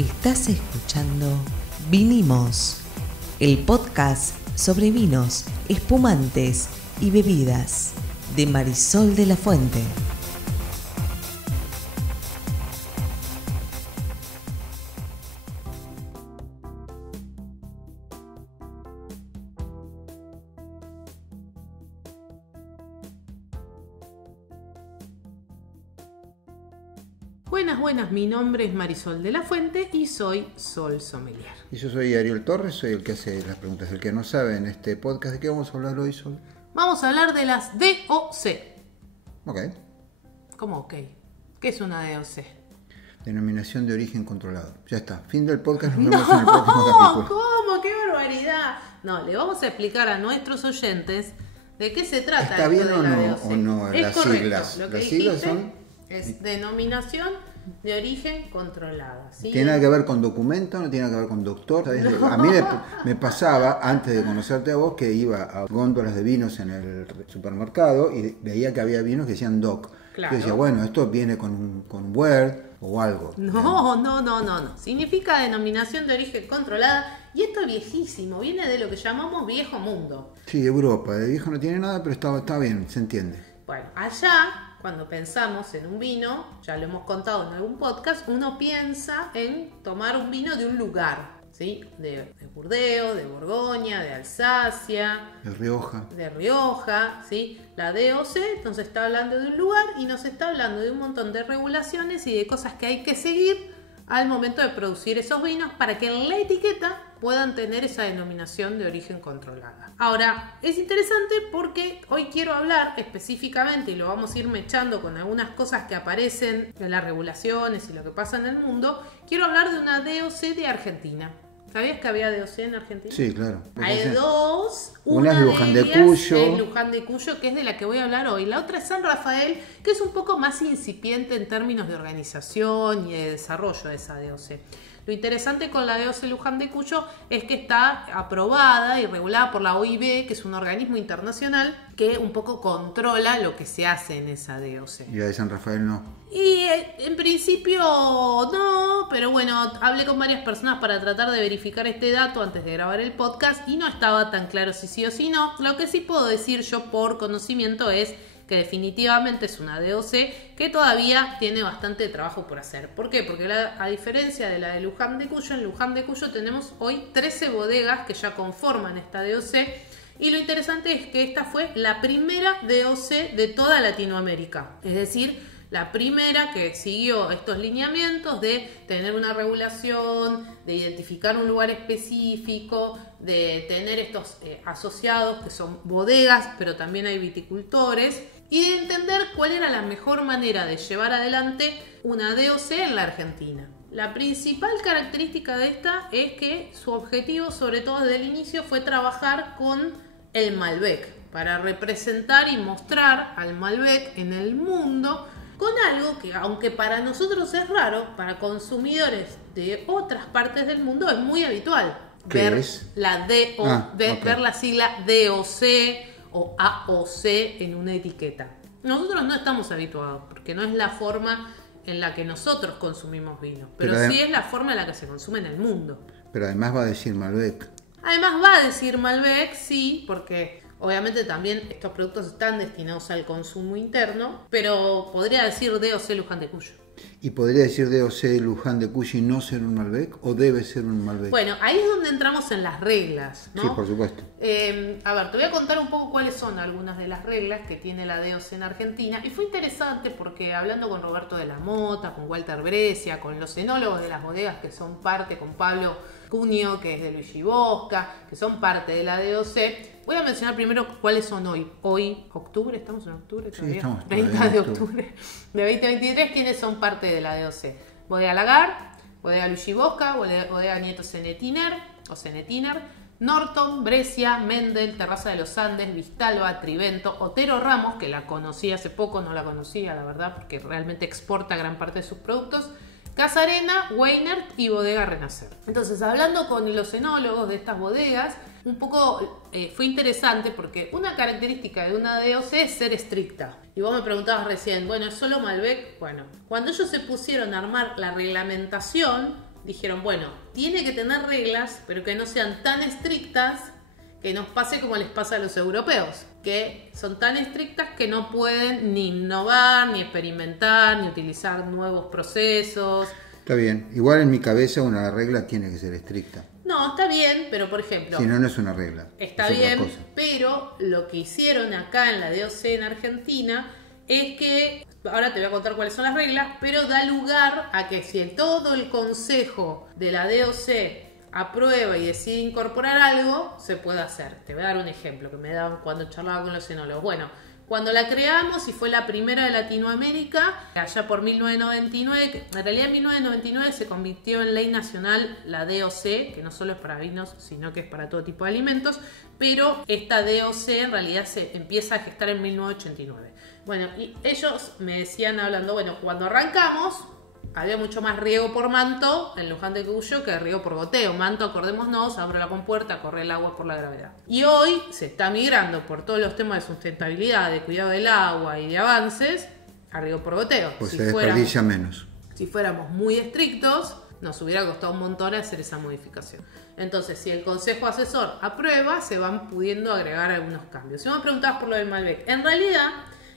Estás escuchando Vinimos, el podcast sobre vinos, espumantes y bebidas de Marisol de la Fuente. Buenas, mi nombre es Marisol de la Fuente y soy Sol Sommelier. Y yo soy Ariel Torres, soy el que hace las preguntas. El que no sabe en este podcast, ¿de qué vamos a hablar hoy, Sol? Vamos a hablar de las DOC. Ok. ¿Cómo ok? ¿Qué es una DOC? Denominación de origen controlado. Ya está, fin del podcast, nos vemos en el próximo capítulo. ¿Cómo? ¡Qué barbaridad! No, le vamos a explicar a nuestros oyentes de qué se trata. ¿Está bien de o la no? DOC. ¿O no? Es Las correcto. siglas. Lo que Las dijiste siglas son... es denominación de origen controlada. ¿Sí? ¿Tiene nada que ver con documento? ¿No tiene nada que ver con doctor? No. A mí me pasaba, antes de conocerte a vos, que iba a góndolas de vinos en el supermercado y veía que había vinos que decían DOC. Claro. Yo decía, bueno, esto viene con Word o algo. No. Significa denominación de origen controlada y esto es viejísimo. Viene de lo que llamamos viejo mundo. Sí, Europa. De viejo no tiene nada, pero está bien, se entiende. Bueno, allá... Cuando pensamos en un vino, ya lo hemos contado en algún podcast, uno piensa en tomar un vino de un lugar, ¿sí? De Burdeos, de Borgoña, de Alsacia, de Rioja, ¿sí? La DOC, entonces está hablando de un lugar y nos está hablando de un montón de regulaciones y de cosas que hay que seguir al momento de producir esos vinos para que en la etiqueta puedan tener esa denominación de origen controlada. Ahora, es interesante porque hoy quiero hablar específicamente, y lo vamos a ir mechando con algunas cosas que aparecen en las regulaciones y lo que pasa en el mundo, quiero hablar de una DOC de Argentina. ¿Sabías que había DOC en Argentina? Sí, claro. Hay dos. Una es Luján de ellas Cuyo. es Luján de Cuyo, que es de la que voy a hablar hoy. La otra es San Rafael, que es un poco más incipiente en términos de organización y de desarrollo de esa DOC. Lo interesante con la DOC Luján de Cuyo es que está aprobada y regulada por la OIB, que es un organismo internacional que un poco controla lo que se hace en esa DOC. Y la de San Rafael no. Y en principio no, pero bueno, hablé con varias personas para tratar de verificar este dato antes de grabar el podcast y no estaba tan claro si sí o si no. Lo que sí puedo decir yo por conocimiento es que definitivamente es una DOC que todavía tiene bastante trabajo por hacer. ¿Por qué? Porque a diferencia de la de Luján de Cuyo, en Luján de Cuyo tenemos hoy 13 bodegas que ya conforman esta DOC. Y lo interesante es que esta fue la primera DOC de toda Latinoamérica. Es decir, la primera que siguió estos lineamientos de tener una regulación, de identificar un lugar específico, de tener estos asociados que son bodegas, pero también hay viticultores, y de entender cuál era la mejor manera de llevar adelante una DOC en la Argentina. La principal característica de esta es que su objetivo, sobre todo desde el inicio, fue trabajar con el Malbec, para representar y mostrar al Malbec en el mundo con algo que, aunque para nosotros es raro, para consumidores de otras partes del mundo es muy habitual. Ver la ver la sigla DOC o AOC en una etiqueta. Nosotros no estamos habituados, porque no es la forma en la que nosotros consumimos vino, pero sí es la forma en la que se consume en el mundo. Pero además va a decir Malbec. Además va a decir Malbec, sí, porque obviamente también estos productos están destinados al consumo interno, pero podría decir DOC Luján de Cuyo. ¿Y podría decir DOC Luján de Cuyo y no ser un Malbec? ¿O debe ser un Malbec? Bueno, ahí es donde entramos en las reglas, ¿no? Sí, por supuesto. A ver, te voy a contar un poco cuáles son algunas de las reglas que tiene la DOC en Argentina. Y fue interesante porque hablando con Roberto de la Mota, con Walter Brescia, con los enólogos de las bodegas que son parte, con Pablo Cunio, que es de Luigi Bosca, que son parte de la DOC. Voy a mencionar primero cuáles son hoy. Hoy, octubre, ¿estamos en octubre todavía? Sí, estamos 30 de octubre de 2023, ¿quiénes son parte de la DOC? Bodega Lagar, Bodega Luigi Bosca, Bodega Nieto Cenetiner, Norton, Brescia, Mendel, Terraza de los Andes, Vistalba, Trivento, Otero Ramos, que la conocí hace poco, no la conocía, la verdad, porque realmente exporta gran parte de sus productos, Casarena, Weinert y Bodega Renacer. Entonces, hablando con los enólogos de estas bodegas, un poco fue interesante porque una característica de una DOC es ser estricta. Y vos me preguntabas recién, bueno, ¿es solo Malbec? Bueno, cuando ellos se pusieron a armar la reglamentación dijeron, bueno, tiene que tener reglas, pero que no sean tan estrictas que nos pase como les pasa a los europeos, que son tan estrictas que no pueden ni innovar, ni experimentar, ni utilizar nuevos procesos. Está bien. Igual en mi cabeza una regla tiene que ser estricta. No, está bien, pero por ejemplo... Si no, no es una regla. Está bien, pero lo que hicieron acá en la DOC en Argentina es que, ahora te voy a contar cuáles son las reglas, pero da lugar a que si todo el consejo de la DOC aprueba y decide incorporar algo, se puede hacer. Te voy a dar un ejemplo que me daban cuando charlaba con los enólogos. Bueno, cuando la creamos y fue la primera de Latinoamérica, allá por 1999, que en realidad en 1999 se convirtió en ley nacional la DOC, que no solo es para vinos, sino que es para todo tipo de alimentos, pero esta DOC en realidad se empieza a gestar en 1989. Bueno, y ellos me decían hablando, bueno, cuando arrancamos había mucho más riego por manto en Luján de Cuyo que riego por goteo. Manto, acordémonos, abre la compuerta, corre el agua por la gravedad. Y hoy se está migrando por todos los temas de sustentabilidad, de cuidado del agua y de avances a riego por goteo. Pues se desperdicia menos. Si fuéramos muy estrictos, nos hubiera costado un montón hacer esa modificación. Entonces, si el Consejo Asesor aprueba, se van pudiendo agregar algunos cambios. Si me preguntabas por lo del Malbec, en realidad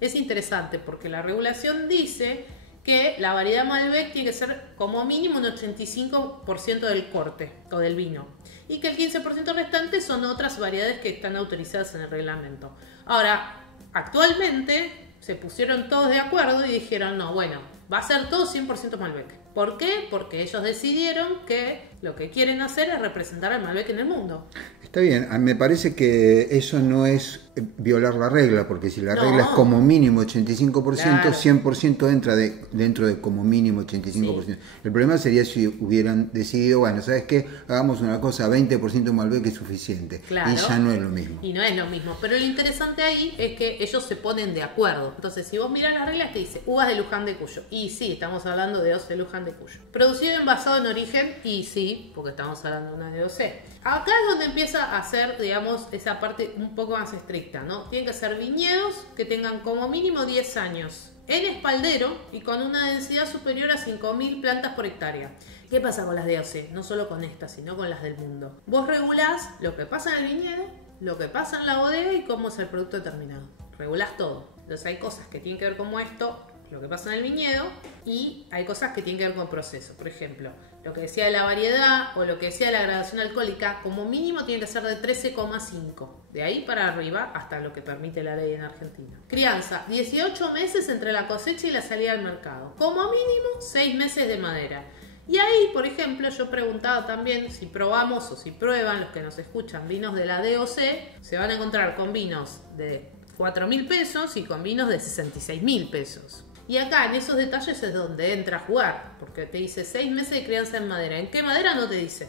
es interesante porque la regulación dice que la variedad Malbec tiene que ser como mínimo un 85% del corte o del vino y que el 15% restante son otras variedades que están autorizadas en el reglamento. Ahora, actualmente se pusieron todos de acuerdo y dijeron, no, bueno, va a ser todo 100% Malbec. ¿Por qué? Porque ellos decidieron que lo que quieren hacer es representar al Malbec en el mundo. Está bien, me parece que eso no es violar la regla, porque si la regla es como mínimo 85%, claro. 100% entra dentro de como mínimo 85%. Sí. El problema sería si hubieran decidido, bueno, ¿sabes qué? Hagamos una cosa, 20% Malbec es suficiente. Claro. Y ya no es lo mismo. Y no es lo mismo, pero lo interesante ahí es que ellos se ponen de acuerdo. Entonces, si vos mirás las reglas, te dice uvas de Luján de Cuyo. Y sí, estamos hablando de 12 de Luján de Cuyo. Producido y envasado en origen, y sí, porque estamos hablando de una de 12. Acá es donde empieza a hacer, digamos, esa parte un poco más estricta, ¿no? Tienen que ser viñedos que tengan como mínimo 10 años en espaldero y con una densidad superior a 5.000 plantas por hectárea. ¿Qué pasa con las DOC? No solo con estas, sino con las del mundo. Vos regulás lo que pasa en el viñedo, lo que pasa en la bodega y cómo es el producto terminado. Regulás todo. Entonces hay cosas que tienen que ver como esto, lo que pasa en el viñedo, y hay cosas que tienen que ver con el proceso. Por ejemplo, lo que decía de la variedad o lo que decía de la gradación alcohólica, como mínimo tiene que ser de 13,5. De ahí para arriba hasta lo que permite la ley en Argentina. Crianza, 18 meses entre la cosecha y la salida al mercado. Como mínimo 6 meses de madera. Y ahí, por ejemplo, yo preguntaba también si probamos o si prueban los que nos escuchan vinos de la DOC, se van a encontrar con vinos de 4.000 pesos y con vinos de 66.000 pesos. Y acá en esos detalles es donde entra a jugar, porque te dice 6 meses de crianza en madera. ¿En qué madera? No te dice.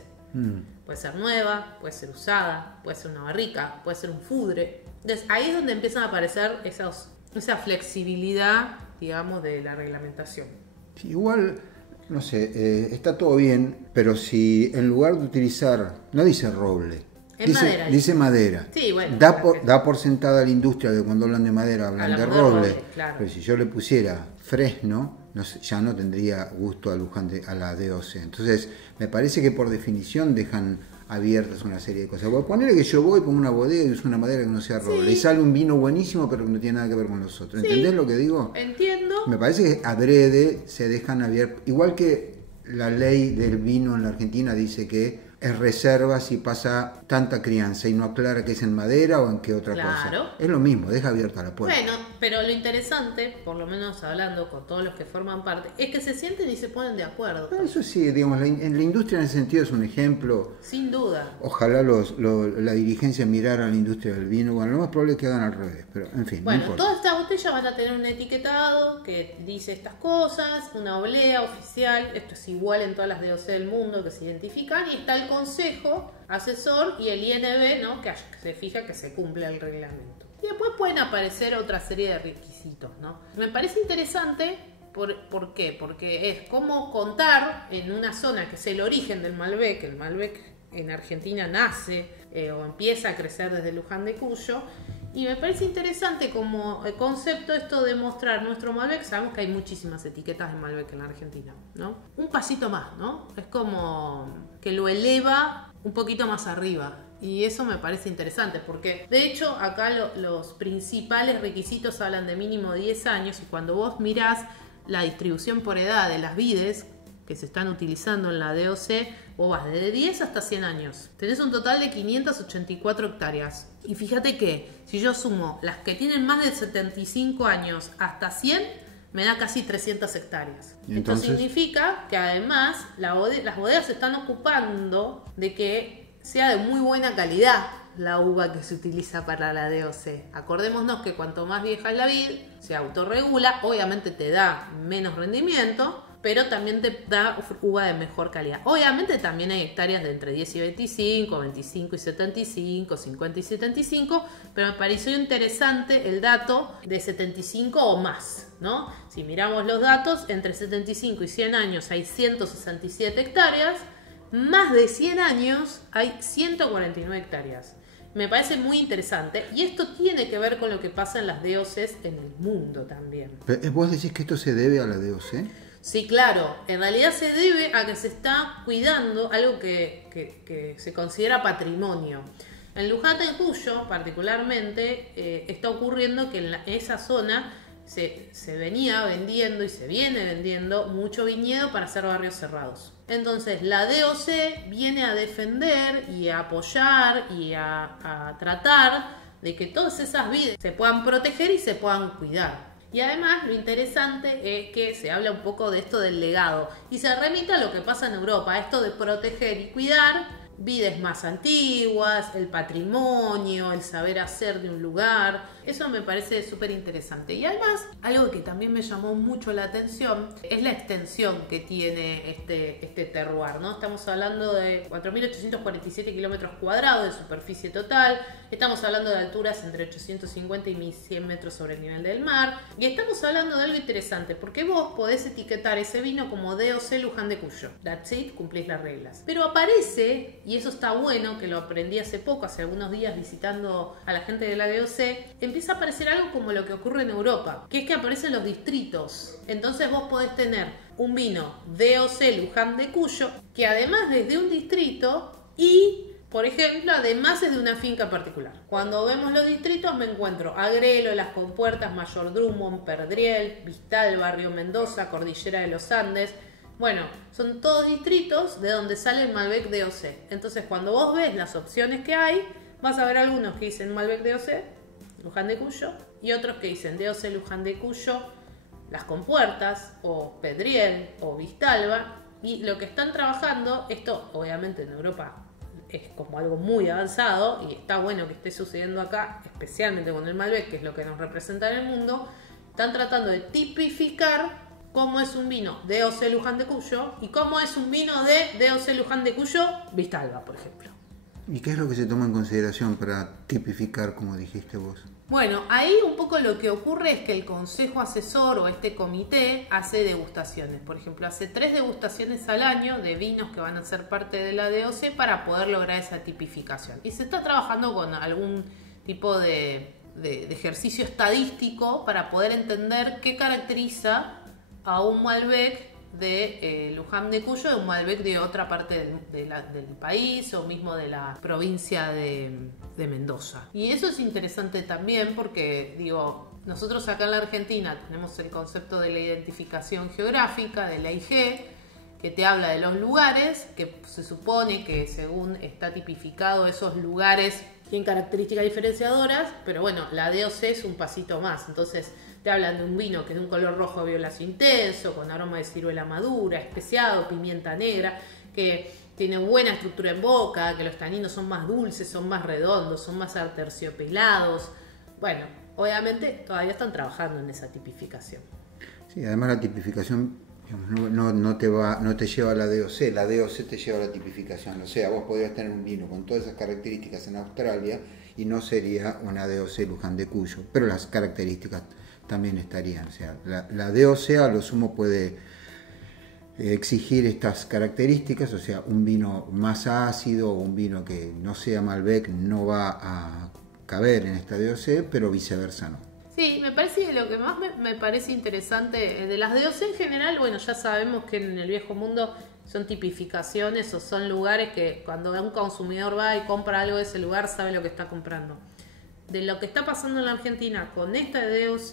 Puede ser nueva, puede ser usada, puede ser una barrica, puede ser un fudre. Entonces ahí es donde empiezan a aparecer esa flexibilidad, digamos, de la reglamentación. Sí, igual, no sé, está todo bien, pero si en lugar de utilizar, no dice roble, dice madera. Sí, bueno, da por sentada la industria de cuando hablan de madera, hablan de roble. Claro. Pero si yo le pusiera fresno, ya no tendría gusto a la DOC. Entonces, me parece que por definición dejan abiertas una serie de cosas. Voy a ponerle que yo voy, pongo una bodega y uso una madera que no sea roble. Sí. Y sale un vino buenísimo, pero que no tiene nada que ver con los otros. ¿Entendés lo que digo? Entiendo. Me parece que adrede se dejan abiertos. Igual que la ley del vino en la Argentina dice que es reserva si pasa tanta crianza y no aclara que es en madera o en qué otra cosa. Es lo mismo, deja abierta la puerta. Bueno, pero lo interesante, por lo menos hablando con todos los que forman parte, es que se sienten y se ponen de acuerdo. Eso sí, digamos, en la industria en ese sentido es un ejemplo. Sin duda. Ojalá la dirigencia mirara a la industria del vino. Bueno, lo más probable es que hagan al revés, pero en fin. Bueno, no todas estas botellas van a tener un etiquetado que dice estas cosas, una oblea oficial, esto es igual en todas las DOC del mundo que se identifican, y está el Consejo Asesor y el INB, ¿no? Que se fija que se cumple el reglamento. Y después pueden aparecer otra serie de requisitos, ¿no? Me parece interesante, ¿por qué? Porque es como contar en una zona que es el origen del Malbec. El Malbec en Argentina nace o empieza a crecer desde Luján de Cuyo, Y me parece interesante como concepto esto de mostrar nuestro Malbec. Sabemos que hay muchísimas etiquetas de Malbec en la Argentina, ¿no? Un pasito más, ¿no? Es como que lo eleva un poquito más arriba. Y eso me parece interesante porque, de hecho, acá los principales requisitos hablan de mínimo 10 años. Y cuando vos mirás la distribución por edad de las vides que se están utilizando en la DOC, vos vas desde 10 hasta 100 años. Tenés un total de 584 hectáreas. Y fíjate que si yo sumo las que tienen más de 75 años hasta 100, me da casi 300 hectáreas. Esto significa que además las bodegas se están ocupando de que sea de muy buena calidad la uva que se utiliza para la DOC. Acordémonos que cuanto más vieja es la vid, se autorregula, obviamente te da menos rendimiento, pero también te da uva de mejor calidad. Obviamente también hay hectáreas de entre 10 y 25, 25 y 75, 50 y 75, pero me pareció interesante el dato de 75 o más, ¿no? Si miramos los datos, entre 75 y 100 años hay 167 hectáreas, más de 100 años hay 149 hectáreas. Me parece muy interesante y esto tiene que ver con lo que pasa en las DOCs en el mundo también. ¿Vos decís que esto se debe a la DOC? Sí, claro. En realidad se debe a que se está cuidando algo que se considera patrimonio. En Luján de Cuyo, particularmente, está ocurriendo que en esa zona se venía vendiendo y se viene vendiendo mucho viñedo para hacer barrios cerrados. Entonces la DOC viene a defender y a apoyar y a tratar de que todas esas vides se puedan proteger y se puedan cuidar. Y además lo interesante es que se habla un poco de esto del legado y se remite a lo que pasa en Europa, esto de proteger y cuidar vides más antiguas, el patrimonio, el saber hacer de un lugar. Eso me parece súper interesante. Y además, algo que también me llamó mucho la atención es la extensión que tiene este terroir, ¿no? Estamos hablando de 4.847 kilómetros cuadrados de superficie total. Estamos hablando de alturas entre 850 y 1.100 metros sobre el nivel del mar. Y estamos hablando de algo interesante, porque vos podés etiquetar ese vino como DOC Luján de Cuyo. That's it, cumplís las reglas. Pero aparece, y eso está bueno, que lo aprendí hace poco, hace algunos días visitando a la gente de la DOC, empieza a aparecer algo como lo que ocurre en Europa, que es que aparecen los distritos. Entonces vos podés tener un vino DOC Luján de Cuyo, que además es de un distrito y, por ejemplo, además es de una finca particular. Cuando vemos los distritos me encuentro Agrelo, Las Compuertas, Mayor Drummond, Perdriel, Vistalba, Río Mendoza, Cordillera de los Andes. Bueno, son todos distritos de donde sale el Malbec DOC. Entonces cuando vos ves las opciones que hay, vas a ver algunos que dicen Malbec DOC, Luján de Cuyo, y otros que dicen DOC Luján de Cuyo, Las Compuertas, o Pedriel, o Vistalba. Y lo que están trabajando, esto obviamente en Europa es como algo muy avanzado y está bueno que esté sucediendo acá, especialmente con el Malbec, que es lo que nos representa en el mundo. Están tratando de tipificar cómo es un vino DOC Luján de Cuyo y cómo es un vino de DOC Luján de Cuyo Vistalba, por ejemplo. ¿Y qué es lo que se toma en consideración para tipificar, como dijiste vos? Bueno, ahí un poco lo que ocurre es que el consejo asesor o este comité hace degustaciones. Por ejemplo, hace 3 degustaciones al año de vinos que van a ser parte de la DOC para poder lograr esa tipificación. Y se está trabajando con algún tipo de ejercicio estadístico para poder entender qué caracteriza a un Malbec de Luján de Cuyo de un Malbec de otra parte del país o mismo de la provincia de Mendoza. Y eso es interesante también porque, digo, nosotros acá en la Argentina tenemos el concepto de la identificación geográfica, de la IG, que te habla de los lugares, que se supone que según está tipificado esos lugares tienen características diferenciadoras, pero bueno, la DOC es un pasito más. Entonces te hablan de un vino que es de un color rojo violáceo intenso, con aroma de ciruela madura, especiado, pimienta negra, que tiene buena estructura en boca, que los taninos son más dulces, son más redondos, son más aterciopelados. Bueno, obviamente todavía están trabajando en esa tipificación. Sí, además la tipificación, digamos, no te lleva a la DOC te lleva a la tipificación. O sea, vos podrías tener un vino con todas esas características en Australia y no sería una DOC Luján de Cuyo, pero las características también estarían. O sea, la DOC a lo sumo puede exigir estas características, o sea, un vino más ácido o un vino que no sea Malbec no va caber en esta DOC, pero viceversa no. Sí, me parece que lo que más me parece interesante de las DOC en general, bueno, ya sabemos que en el viejo mundo son tipificaciones o son lugares que cuando un consumidor va y compra algo de ese lugar sabe lo que está comprando. De lo que está pasando en la Argentina con esta DOC,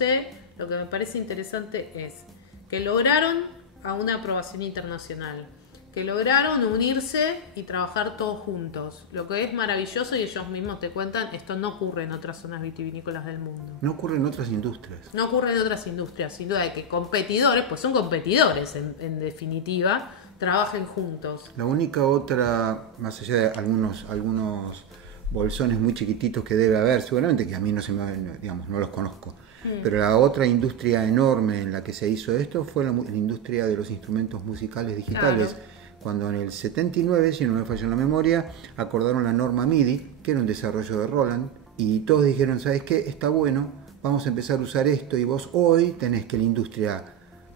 lo que me parece interesante es que lograron a una aprobación internacional, que lograron unirse y trabajar todos juntos, lo que es maravilloso, y ellos mismos te cuentan, esto no ocurre en otras zonas vitivinícolas del mundo. No ocurre en otras industrias. No ocurre en otras industrias, sin duda de que competidores, pues son competidores en definitiva, trabajen juntos. La única otra, más allá de algunos bolsones muy chiquititos que debe haber, seguramente que a mí no se me, digamos, no los conozco, pero la otra industria enorme en la que se hizo esto fue la industria de los instrumentos musicales digitales. Claro. Cuando en el 79, si no me falla la memoria, acordaron la norma MIDI, que era un desarrollo de Roland, y todos dijeron, ¿sabes qué? Está bueno, vamos a empezar a usar esto, y vos hoy tenés que la industria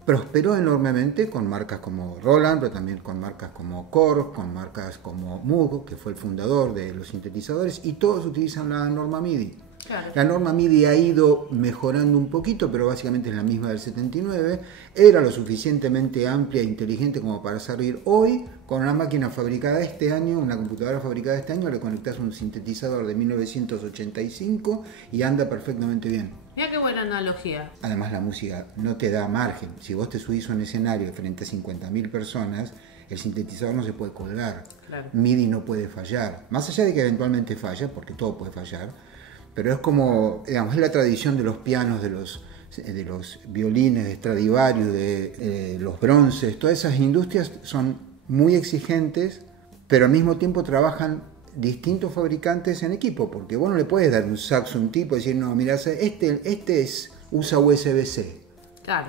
prosperó enormemente con marcas como Roland, pero también con marcas como Korg, con marcas como Moog, que fue el fundador de los sintetizadores, y todos utilizan la norma MIDI. Claro. La norma MIDI ha ido mejorando un poquito, pero básicamente es la misma del 79. Era lo suficientemente amplia e inteligente como para servir hoy con una máquina fabricada este año, una computadora fabricada este año, le conectás un sintetizador de 1985 y anda perfectamente bien. Mira qué buena analogía. Además la música no te da margen. Si vos te subís a un escenario frente a 50.000 personas, el sintetizador no se puede colgar. Claro. MIDI no puede fallar. Más allá de que eventualmente falla, porque todo puede fallar, pero es como, digamos, es la tradición de los pianos, de los violines, de Stradivarius, de los bronces. Todas esas industrias son muy exigentes, pero al mismo tiempo trabajan distintos fabricantes en equipo, porque vos no le puedes dar un saxo a un tipo y decir, no, mira, usa USB-C. Claro,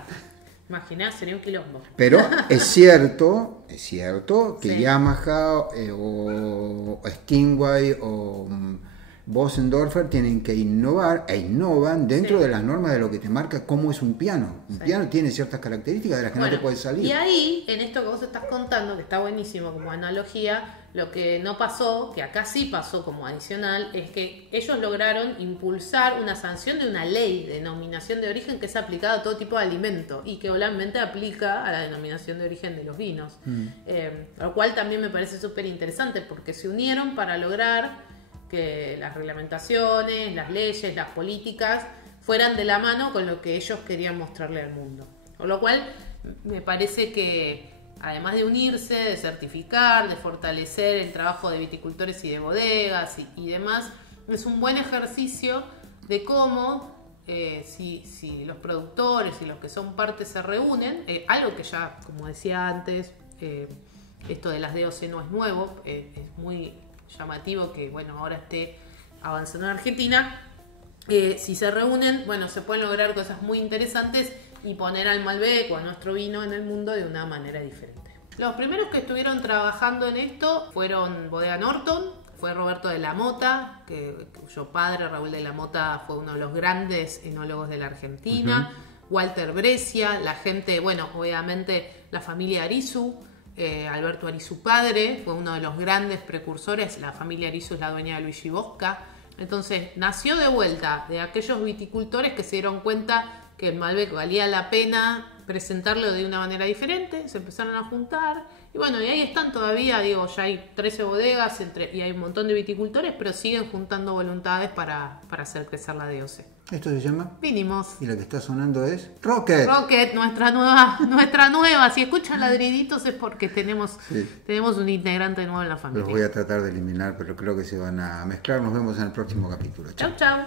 imaginá, sería un quilombo. Pero es cierto que sí. Yamaha o Steinway o Bösendorfer tienen que innovar e innovan dentro de las normas de lo que te marca cómo es un piano. Un piano tiene ciertas características de las que no te puedes salir. Y ahí, en esto que vos estás contando, que está buenísimo como analogía, lo que no pasó, que acá sí pasó como adicional, es que ellos lograron impulsar una sanción de una ley de denominación de origen que es aplicada a todo tipo de alimento y que obviamente aplica a la denominación de origen de los vinos. Lo cual también me parece súper interesante porque se unieron para lograr que las reglamentaciones, las leyes, las políticas fueran de la mano con lo que ellos querían mostrarle al mundo. Con lo cual me parece que además de unirse, de certificar, de fortalecer el trabajo de viticultores y de bodegas y demás, es un buen ejercicio de cómo si los productores y los que son parte se reúnen, algo que ya, como decía antes, esto de las DOC no es nuevo, es muy llamativo que bueno ahora esté avanzando en Argentina. Si se reúnen, bueno, se pueden lograr cosas muy interesantes y poner al Malbec o a nuestro vino en el mundo de una manera diferente. Los primeros que estuvieron trabajando en esto fueron Bodega Norton, fue Roberto de la Mota, cuyo padre Raúl de la Mota fue uno de los grandes enólogos de la Argentina, Walter Brescia, la gente, bueno, obviamente la familia Arizu, Alberto Arizu padre, fue uno de los grandes precursores, la familia Arizu es la dueña de Luigi Bosca. Entonces nació de vuelta de aquellos viticultores que se dieron cuenta que el Malbec valía la pena presentarlo de una manera diferente, se empezaron a juntar y bueno, y ahí están todavía, digo, ya hay 13 bodegas y hay un montón de viticultores, pero siguen juntando voluntades para hacer crecer la DOC. ¿Esto se llama? Vinimos. Y la que está sonando es Rocket. Rocket, nuestra nueva. Si escuchan ladriditos es porque tenemos un integrante nuevo en la familia. Los voy a tratar de eliminar, pero creo que se van a mezclar. Nos vemos en el próximo capítulo. Chau, chau.